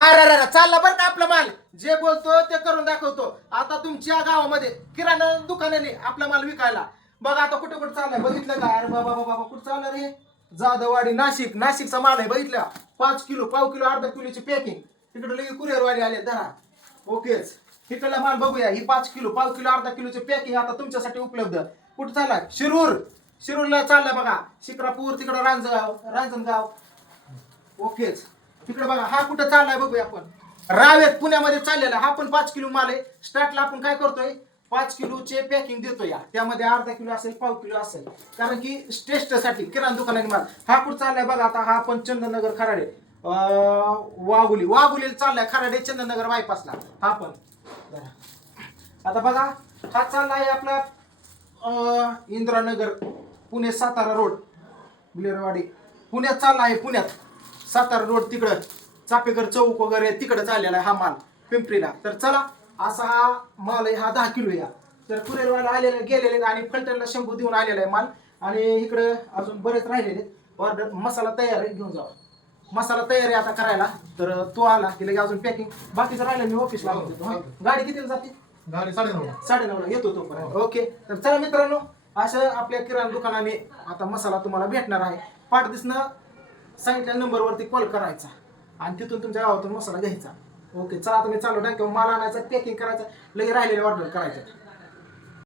अरे अरे चालला बरं का आपला माल. जे बोलतो ते करून दाखवतो. आता तुमच्या गावामध्ये किराणा दुकानाने आपला माल विकायला बघा. आता कुठे कुठे चाललाय बघितलं का? अरे बाबा बाबा कुठं चालणार रे? जाधववाडी नाशिक. नाशिकचा माल आहे बघितला. 5 किलो, पाव किलो, अर्धा किलोची पॅकिंग. तिकडे लगे कुरिअरवाले आले. धरा ओकेच. तिकडला माल बघूया. ही 5 किलो, पाव किलो, अर्धा किलोची पॅकिंग आता तुमच्यासाठी उपलब्ध. कुठं चाललाय? शिरूर. शिरूरला चाललाय बघा. शिक्रापूर तिकडं रांजणगाव. ओकेच. तिकडे बघा. हा कुठं चाललाय बघूया आपण. रावेत पुण्यामध्ये चाललेला. हा पण 5 किलो माल आहे. स्टार्टला आपण काय करतोय? 5 किलोचे पॅकिंग देतो या. त्यामध्ये अर्धा किलो असेल, पाव किलो असेल. कारण की टेस्टसाठी किराणा दुकानाने माल. हा कुठं चाललाय बघा. आता हा पण चंदननगर खराडे, वाघुलीला चाललाय. खराडे चंदननगर बायपासला हा पण. आता बघा. हा चाललाय आपला इंदिरानगर, पुणे सातारा रोड, बिलेरवाडी. पुण्यात चालला आहे. पुण्यात सातारा रोड तिकडं चापेकर चौक वगैरे तिकडं चाललेला आहे हा माल पिंपरीला. तर चला असा हा माल आहे. हा 10 किलो या. तर कुरिअरवाला आलेले गेलेले आणि फलटणला 100 देऊन आलेला आहे माल. आणि इकडं अजून बरेच राहिलेले ऑर्डर. मसाला तयार आहे, घेऊन जावा. मसाला तयार आहे आता करायला. तर तो आला की लगे अजून पॅकिंग बाकीचं राहिलं मी ऑफिसला देतो. गाडी कितीला जाते? गाडी 9:30. 9:30ला येतो तो पर्यंत. ओके. तर चला मित्रांनो, असं आपल्या किराणा दुकानाने आता मसाला तुम्हाला भेटणार आहे. पाठदिसनं सांगितलेल्या नंबरवरती कॉल करायचा आणि तिथून तुमच्या गावातून मसाला घ्यायचा. ओके. चला आता मी चालू टाक माल आणायचा, पॅकिंग करायचं, लगे राहिलेले ऑर्डर करायचं.